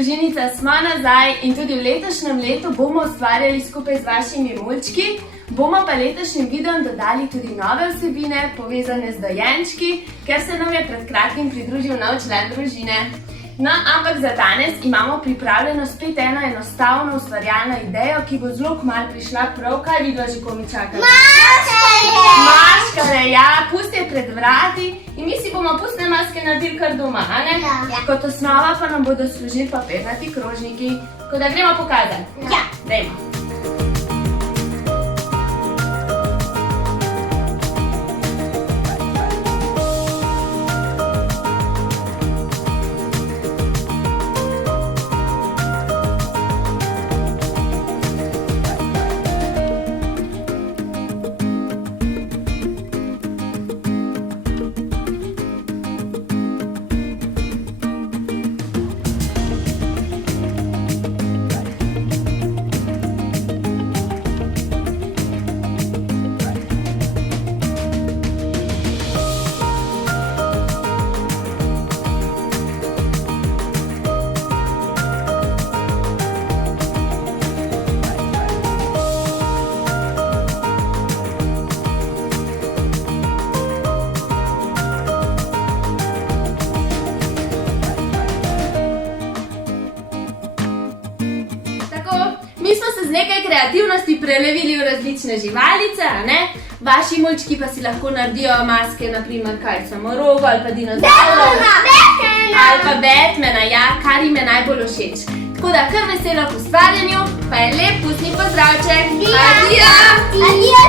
družinica, smo nazaj in tudi v letošnjem letu bomo ustvarjali skupaj z vašimi mulčki. Bomo pa letošnjim videom dodali tudi nove vsebine, povezane z dojenčki, ker se nam je pred kratkim pridružil nov član družine. No, ampak za danes imamo pripravljeno spet eno enostavno ustvarjalno idejo, ki bo zelo kmalu prišla prav. Kaj vidva že komi čakala? Maškare! Maškare, ja, pusti je pred vrati in mi si bomo pustne maske naredili kar doma, a ne? Ja. Kot osnova pa nam bodo služili papirnati krožniki. Tako da gremo pokazati. Ja. Dajmo. Mi smo se z nekaj kreativnosti prelevili v različne živalice, a ne? Vaši mulčki pa si lahko naredijo maske, naprimer kaj, samorogo ali pa dinozaurov. Ali pa Batmana, ja, kar jim je najbolj všeč. Tako da kar veselo k ustvarjanju, pa je lep pustni pozdravček. Adijo!